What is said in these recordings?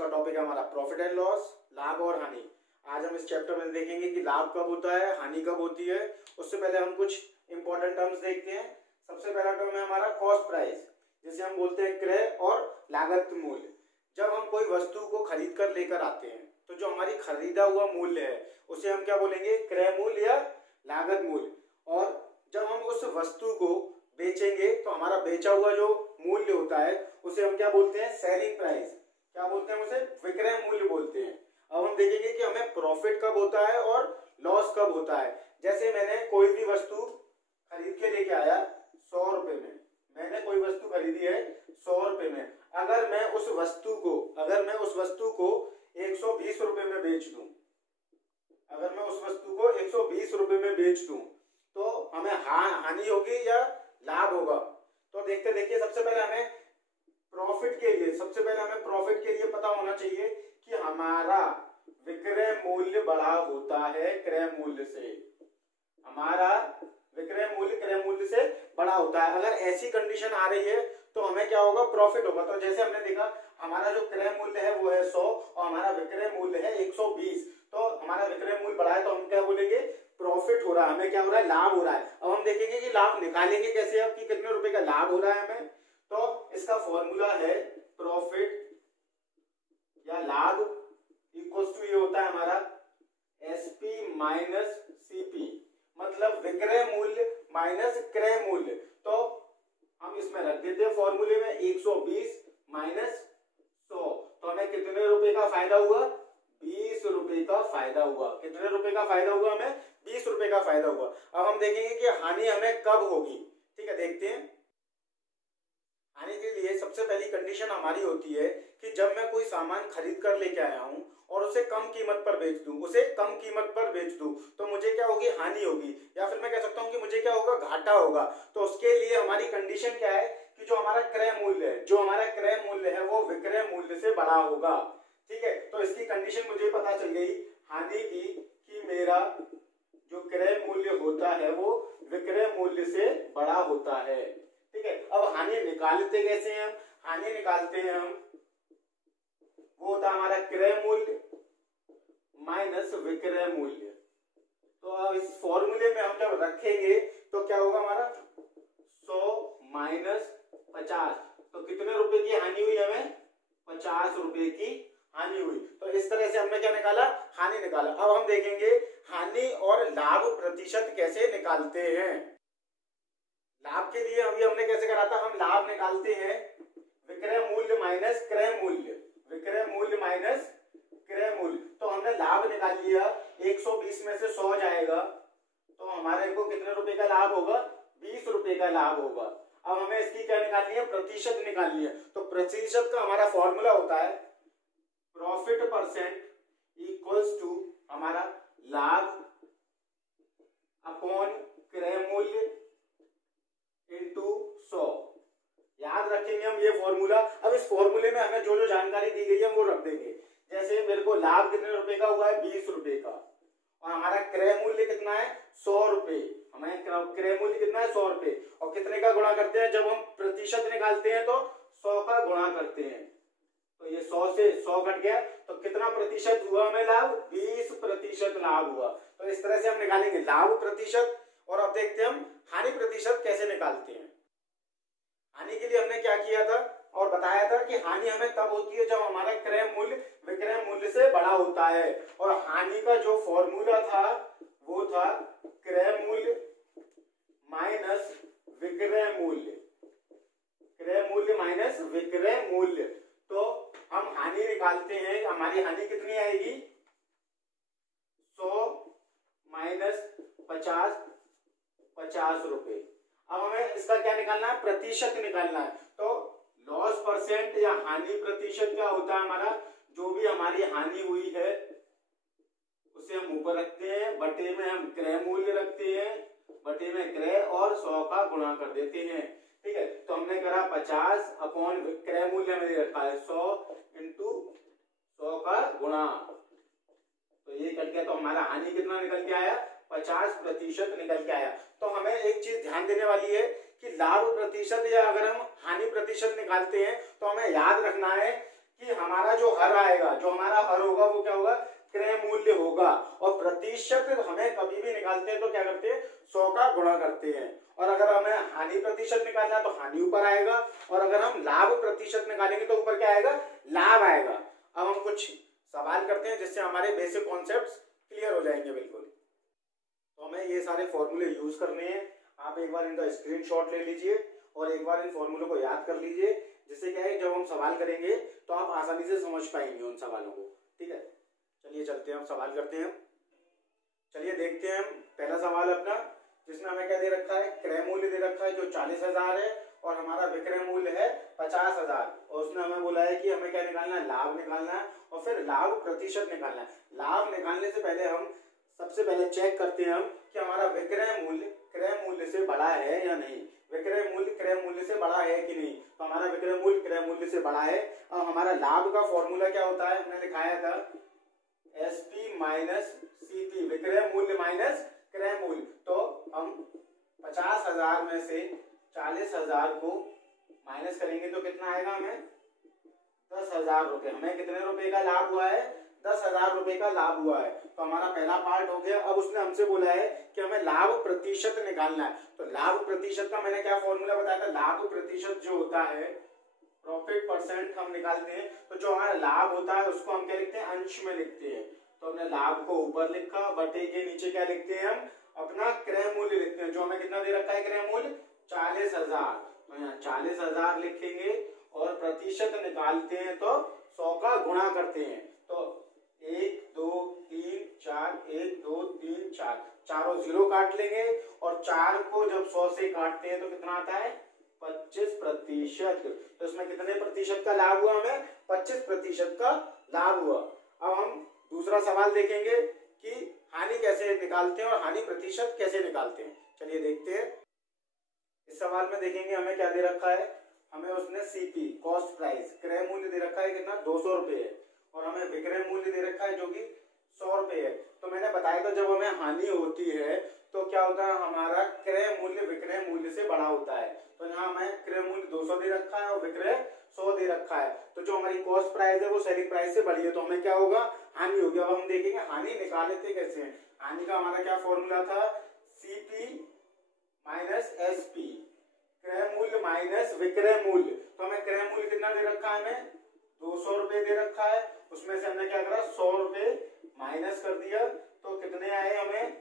का टॉपिक है हमारा प्रॉफिट एंड लॉस, लाभ और हानि। आज हम इस चैप्टर में देखेंगे कि लाभ कब होता है, हानि कब होती है। उससे पहले हम कुछ इंपॉर्टेंट टर्म्स देखते हैं। सबसे पहला टर्म है हमारा कॉस्ट प्राइस, जिसे हम बोलते हैं क्रय और लागत मूल्य। जब हम कोई वस्तु को खरीद कर लेकर आते हैं तो जो हमारी खरीदा हुआ मूल्य है उसे हम क्या बोलेंगे, क्रय मूल्य या लागत मूल्य। और जब हम उस वस्तु को बेचेंगे तो हमारा बेचा हुआ जो मूल्य होता है उसे हम क्या बोलते हैं, सेलिंग प्राइस। क्या बोलते हैं, उसे विक्रय मूल्य बोलते हैं। अब हम देखेंगे कि हमें प्रॉफिट कब होता है और लॉस कब होता है। जैसे मैंने कोई भी वस्तु खरीद के लेके आया 100 रुपए में, मैंने कोई वस्तु खरीदी है 100 रुपए में। अगर मैं उस वस्तु को 120 रुपए में बेच दूं, अगर मैं उस वस्तु को 120 रुपए में बेच दूं तो हमें हानि होगी या लाभ होगा। तो देखिए सबसे पहले हमें प्रॉफिट के लिए पता होना चाहिए कि हमारा विक्रय मूल्य बड़ा होता है क्रय मूल्य से। हमारा विक्रय मूल्य क्रय मूल्य से बड़ा होता है। अगर ऐसी कंडीशन आ रही है तो हमें क्या होगा, प्रॉफिट होगा। तो जैसे हमने देखा हमारा जो क्रय मूल्य है वो है 100 और हमारा विक्रय मूल्य है 120। तो हमारा विक्रय मूल्य बढ़ा है तो हम क्या बोलेंगे, प्रॉफिट हो रहा है, हमें क्या हो रहा है, लाभ हो रहा है। अब हम देखेंगे कि लाभ निकालेंगे कैसे, अब कि कितने रुपए का लाभ हो रहा है हमें। तो इसका फॉर्मूला है प्रॉफिट या लाभ इक्वल्स टू ये होता है हमारा एसपी माइनस सीपी, मतलब विक्रय मूल्य माइनस क्रय मूल्य। तो हम इसमें रख देते हैं फॉर्मूले में 120 माइनस 100, तो हमें कितने रुपए का फायदा हुआ, 20 रुपए का फायदा हुआ। कितने रुपए का फायदा हुआ हमें, 20 रुपए का फायदा हुआ। अब हम देखेंगे कि हानि हमें कब होगी। ठीक है, देखते हैं। हानि के लिए सबसे पहली कंडीशन हमारी होती है कि जब मैं कोई सामान खरीद कर लेके आया हूं और उसे कम कीमत पर बेच दूं तो मुझे क्या होगी, हानि होगी। या फिर मैं कह सकता हूं कि मुझे क्या होगा, घाटा होगा। तो उसके लिए हमारी कंडीशन क्या है कि जो हमारा क्रय मूल्य है वो विक्रय मूल्य से बड़ा होगा। ठीक है, तो इसकी कंडीशन मुझे पता चल गई हानि की कि मेरा जो क्रय मूल्य होता है वो विक्रय मूल्य से बड़ा होता है। ठीक है, अब हानि निकालते कैसे हैं हम, हानि निकालते हैं हम, वो होता है हमारा क्रय मूल्य माइनस विक्रय मूल्य। तो अब इस फॉर्मूले में हम जब रखेंगे तो क्या होगा हमारा 100 माइनस 50, तो कितने रुपए की हानि हुई हमें, 50 रुपए की हानि हुई। तो इस तरह से हमने क्या निकाला, हानि निकाला। अब हम देखेंगे हानि और लाभ प्रतिशत कैसे निकालते हैं। लाभ के लिए अभी हमने कैसे करा था, हम लाभ निकालते हैं विक्रय मूल्य माइनस क्रय मूल्य, विक्रय मूल्य माइनस क्रय मूल्य। तो हमने लाभ निकाल लिया, 120 में से 100 जाएगा तो हमारे को कितने रुपए का लाभ होगा, 20 रुपए का लाभ होगा। अब हमें इसकी क्या निकालनी है, प्रतिशत निकालनी है। तो प्रतिशत का हमारा फॉर्मूला होता है प्रॉफिट परसेंट इक्वल्स टू हमारा लाभ अपॉन क्रय मूल्य इंटू 100। याद रखेंगे हम ये फॉर्मूला। अब इस फॉर्मूले में हमें जो जो जानकारी दी गई है वो रख देंगे। जैसे मेरे को लाभ कितने रुपए का हुआ है, 20 रुपए का, और हमारा क्रय मूल्य कितना है, 100 रुपए। हमें क्रय मूल्य कितना है, 100 रुपए, और कितने का गुणा करते हैं, जब हम प्रतिशत निकालते हैं तो 100 का गुणा करते हैं। तो ये 100 से 100 घट गया तो कितना प्रतिशत हुआ हमें लाभ, 20% लाभ हुआ। तो इस तरह से हम निकालेंगे लाभ प्रतिशत। और अब देखते हैं हम हानि प्रतिशत कैसे निकालते हैं। हानि के लिए हमने क्या किया था और बताया था कि हानि हमें तब होती है जब हमारा क्रय मूल्य विक्रय मूल्य से बड़ा होता है। और हानि का जो फॉर्मूला था वो था क्रय मूल्य माइनस विक्रय मूल्य, क्रय मूल्य माइनस विक्रय मूल्य। तो हम हानि निकालते हैं, हमारी हानि कितनी आएगी, 100 माइनस 50 रुपए। अब हमें इसका क्या निकालना है, प्रतिशत निकालना है। तो लॉस परसेंट या हानि प्रतिशत क्या होता है हमारा, जो भी हमारी हानि हुई है उसे हम ऊपर रखते हैं, बटे में हम क्रय मूल्य रखते हैं, बटे में क्रय और 100 का गुणा कर देते हैं। ठीक है, तो हमने करा 50 अपॉन क्रय मूल्य में रखा है 100 इंटू 100 का गुणा। तो ये कट गया, तो हमारा हानि कितना निकल के आया, 50% निकल के आया। तो हमें एक चीज ध्यान देने वाली है कि लाभ प्रतिशत या अगर हम हानि प्रतिशत निकालते हैं तो हमें याद रखना है कि हमारा जो हर आएगा, जो हमारा हर होगा वो क्या होगा, क्रय मूल्य होगा। और प्रतिशत हमें कभी भी निकालते हैं तो क्या करते हैं, 100 का गुणा करते हैं। और अगर हमें हानि प्रतिशत निकालना है तो हानि ऊपर आएगा, और अगर हम लाभ प्रतिशत निकालेंगे तो ऊपर क्या आएगा, लाभ आएगा। अब हम कुछ सवाल करते हैं जिससे हमारे बेसिक कॉन्सेप्ट्स क्लियर हो जाएंगे बिल्कुल। तो हमें ये सारे फॉर्मूले यूज करने हैं। आप एक बार इनका स्क्रीनशॉट ले लीजिए और एक बार इन फॉर्मूलों को याद कर लीजिए, जिससे क्या है जब हम सवाल करेंगे तो आप आसानी से समझ पाएंगे उन सवालों को। ठीक है, चलिए चलते हैं, हम सवाल करते हैं। चलिए देखते हैं हम पहला सवाल अपना, जिसमें हमें क्या दे रखा है, क्रय मूल्य दे रखा है जो 40,000 है और हमारा विक्रय मूल्य है 50,000। और उसने हमें बोला है कि हमें क्या निकालना है, लाभ निकालना है और फिर लाभ प्रतिशत निकालना है। लाभ निकालने से पहले हम सबसे पहले चेक करते हैं हम कि हमारा विक्रय मूल्य क्रय मूल्य से बड़ा है या नहीं। विक्रय मूल्य क्रय मूल्य से बड़ा है कि नहीं, तो हमारा विक्रय मूल्य क्रय मूल्य से बड़ा है। अब हमारा लाभ का फॉर्मूला क्या होता है, हमने दिखाया था एसपी माइनस सीपी, विक्रय मूल्य माइनस क्रय मूल्य। तो हम 50,000 में से 40,000 को माइनस करेंगे तो कितना आएगा, हमें 10,000 रुपए। हमें कितने रुपए का लाभ हुआ है, 10,000 रुपए का लाभ हुआ है। तो हमारा पहला पार्ट हो गया। अब उसने हमसे बोला है कि हमें लाभ प्रतिशत निकालना है। तो लाभ प्रतिशत का मैंने क्या फॉर्मूला बताया था, लाभ प्रतिशत जो होता है प्रॉफिट परसेंट हम निकालते हैं। तो जो हमारा लाभ होता है उसको हम क्या लिखते हैं, अंश में लिखते हैं। तो हमने लाभ को ऊपर लिखा, बटे के नीचे क्या लिखते हैं, हम अपना क्रय मूल्य लिखते हैं। जो हमें कितना दे रखा है क्रय मूल्य, 40,000। तो यहाँ 40,000 लिखेंगे और प्रतिशत निकालते हैं तो 100 का गुणा करते हैं। तो 1 2 3 4, 1 2 3 4, चारों जीरो काट लेंगे और 4 को जब 100 से काटते हैं तो कितना आता है, 25%। तो इसमें कितने प्रतिशत का लाभ हुआ, हमें 25% का लाभ हुआ। अब हम दूसरा सवाल देखेंगे कि हानि कैसे निकालते हैं और हानि प्रतिशत कैसे निकालते हैं। चलिए देखते हैं। इस सवाल में देखेंगे हमें क्या दे रखा है, हमें उसने सीपी कॉस्ट प्राइस क्रय मूल्य दे रखा है कितना, 200 रुपए है और हमें विक्रय मूल्य दे रखा है जो कि 100 रुपए है। तो मैंने बताया था जब हमें हानि होती है तो क्या होता है, हमारा क्रय मूल्य विक्रय मूल्य से बड़ा होता है। तो यहाँ हमें क्रय मूल्य 200 दे रखा है और विक्रय 100 दे रखा है। तो जो हमारी कॉस्ट प्राइस है वो सेलिंग प्राइस से बड़ी है, तो हमें क्या होगा, हानि होगी। अब हम देखेंगे हानि निकाले थे कैसे। हानि का हमारा क्या फॉर्मूला था, सीपी माइनस एसपी, क्रय मूल्य माइनस विक्रय मूल्य। तो हमें क्रय मूल्य कितना दे रखा है, हमें 200 रुपए दे रखा है। उसमें से हमने क्या करा, 100 रुपए माइनस कर दिया तो कितने आए, हमें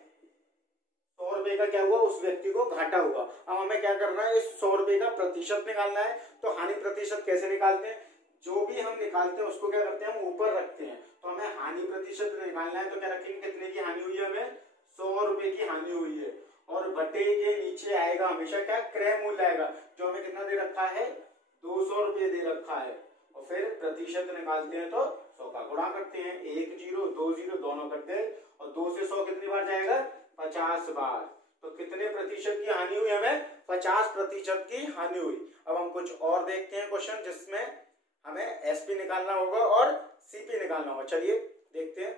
100 रुपए का क्या हुआ, उस व्यक्ति को घाटा हुआ। अब हमें क्या करना है, इस 100 रुपए का प्रतिशत निकालना है। तो हानि प्रतिशत कैसे निकालते हैं, जो भी हम निकालते हैं उसको क्या करते हैं, हम ऊपर रखते हैं। तो हमें हानि प्रतिशत निकालना है तो क्या रखेंगे, कितने की हानि हुई है, हमें 100 रुपए की हानि हुई है। और बटे के नीचे आएगा हमेशा क्या, क्रय मूल्य आएगा जो हमें कितना दे रखा है, 200 रुपए दे रखा है। और फिर प्रतिशत निकालते हैं तो 100 का गुणा करते हैं, 1 0 2 0 दोनों करते हैं और 2 से 100 कितनी बार जाएगा, 50 बार। तो कितने प्रतिशत की हानि हुई, हमें 50% की हानि हुई। अब हम कुछ और देखते हैं क्वेश्चन जिसमें हमें एसपी निकालना होगा और सीपी निकालना होगा। चलिए देखते हैं।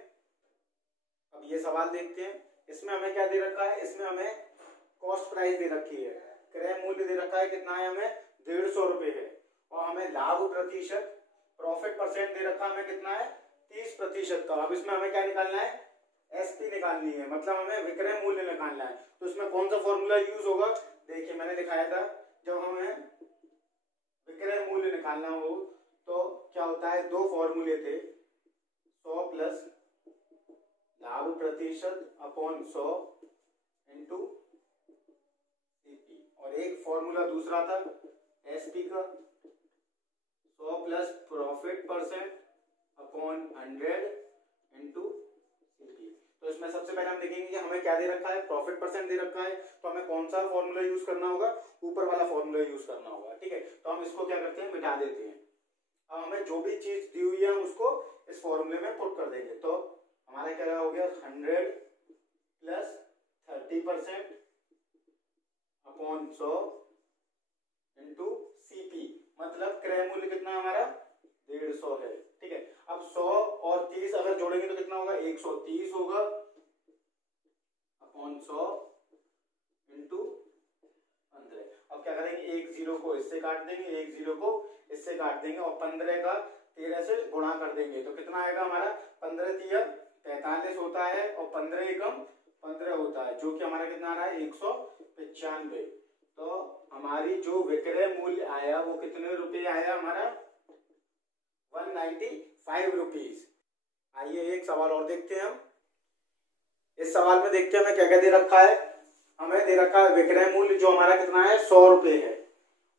अब ये सवाल देखते हैं, इसमें हमें क्या दे रखा है, इसमें हमें कॉस्ट प्राइस दे रखी है, क्रय मूल्य दे रखा है कितना है, हमें 150 रुपए है। और हमें लाभ प्रतिशत प्रॉफिट परसेंट दे रखा हमें कितना है, 30% का। अब इसमें हमें क्या निकालना है, एसपी निकालनी है, मतलब हमें विक्रय मूल्य निकालना है। तो इसमें कौन सा फॉर्मूला यूज होगा, देखिए मैंने दिखाया था, जब हमें विक्रय मूल्य निकालना हो तो क्या होता है, दो फॉर्मूले थे, 100 प्लस लाभ प्रतिशत अपॉन 100 इंटू सीपी, और एक फॉर्मूला दूसरा था एसपी का 100 plus profit percent upon 100 into CP. तो इसमें सबसे पहले हम देखेंगे कि हमें क्या दे रखा है, प्रॉफिट परसेंट दे रखा है। तो हमें कौन सा फॉर्मूला यूज करना होगा, ऊपर वाला फॉर्मूला यूज करना होगा। ठीक है, तो हम इसको क्या करते हैं, मिटा देते हैं। अब हमें जो भी चीज दी हुई है हम उसको इस फॉर्मूले में पुट कर देंगे। तो हमारा क्या हो गया, 100 प्लस 30% अपॉन 100 इंटू सीपी, मतलब क्रय मूल्य कितना हमारा 150 है। ठीक है, अब 100 और 30 अगर जोड़ेंगे तो कितना होगा, 130 होगा अपॉन 100 इंटू 15। अब क्या करेंगे, एक जीरो को इससे काट देंगे, एक जीरो को इससे काट देंगे और 15 का 13 से गुणा कर देंगे तो कितना आएगा हमारा 15 तिया 45 होता है और 15 एकम 15 होता है, जो कि हमारा कितना आ रहा है 195। तो हमारी जो विक्रय मूल्य आया वो कितने रुपए आया हमारा 195 रुपीज। आइए एक सवाल और देखते हैं हम। इस सवाल में देखते हैं हमें क्या क्या दे रखा है। हमें दे रखा है विक्रय मूल्य जो हमारा कितना है 100 रुपए है।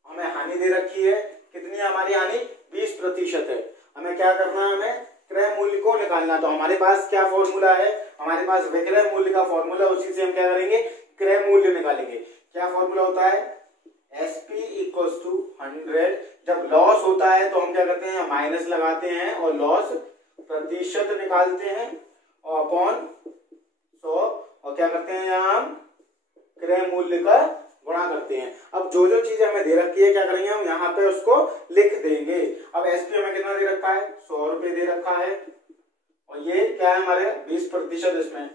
हमें हानि दे रखी है, कितनी हमारी हानि 20% है। हमें क्या करना है, हमें क्रय मूल्य को निकालना। तो हमारे पास क्या फॉर्मूला है, हमारे पास विक्रय मूल्य का फॉर्मूला, उसी से हम क्या करेंगे क्रय मूल्य निकालेंगे। क्या फॉर्मूला होता है SP = 100। जब लॉस होता है तो हम क्या करते हैं माइनस लगाते हैं और लॉस प्रतिशत निकालते हैं और अपॉन 100 और क्या करते हैं यहाँ हम क्रय मूल्य का गुणा करते हैं। अब जो जो चीजें हमें दे रखी है क्या करेंगे हम यहाँ पे उसको लिख देंगे। अब SP हमें कितना दे रखा है 100 रुपए दे रखा है और ये क्या है हमारे 20%, इसमें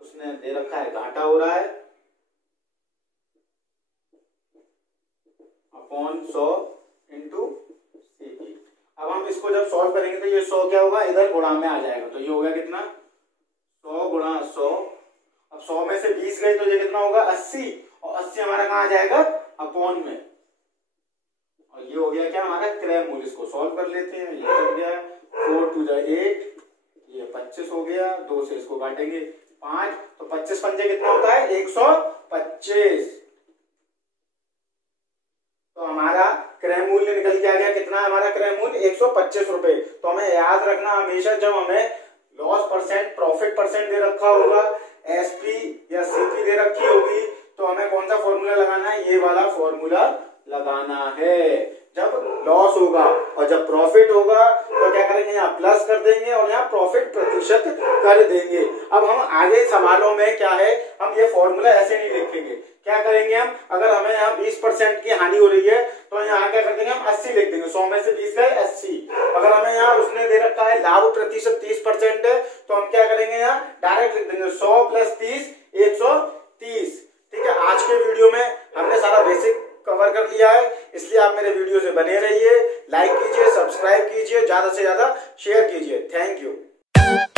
उसने दे रखा है घाटा हो रहा है अपॉन 100 इंटू CP। अब हम इसको जब सॉल्व करेंगे तो ये 100 क्या होगा इधर गुणा में आ जाएगा, तो ये हो गया कितना 100 गुणा 100। अब 100 में से 20 गए तो ये कितना होगा 80 और 80 हमारा कहाँ आ जाएगा अपॉन में, और ये हो गया क्या हमारा क्रय मूल्य। इसको सॉल्व कर लेते हैं। ये हो गया 4 2 8, ये 25 हो गया, 2 से इसको काटेंगे 5, तो 25 पंजे कितना होता है 125। तो हमारा क्रय मूल्य निकल के आ गया कितना हमारा क्रय मूल्य 125 रुपए। तो हमें याद रखना हमेशा जब हमें लॉस परसेंट प्रॉफिट परसेंट दे रखा होगा, SP या CP दे रखी होगी, तो हमें कौन सा फॉर्मूला लगाना है, ये वाला फॉर्मूला लगाना है। जब लॉस होगा और जब प्रॉफिट होगा तो क्या करेंगे यहाँ प्लस कर देंगे और यहाँ प्रॉफिट प्रतिशत कर देंगे। अब हम आगे सवालों में क्या है हम ये फॉर्मूला ऐसे नहीं लिखेंगे, क्या करेंगे हम अगर हमें यहाँ 20% की हानि हो रही है तो यहाँ क्या कर देंगे हम 80 लिख देंगे। 100 में से 20 गए 80। अगर हमें यहाँ उसने दे रखा है लाभ प्रतिशत 30% है तो हम क्या करेंगे यहाँ डायरेक्ट लिख देंगे 100 + 30 130। ठीक है, आज के वीडियो में हमने सारा बेसिक कवर कर लिया है, इसलिए आप मेरे वीडियो से बने रहिए, लाइक कीजिए, सब्सक्राइब कीजिए, ज्यादा से ज्यादा शेयर कीजिए। Thank you.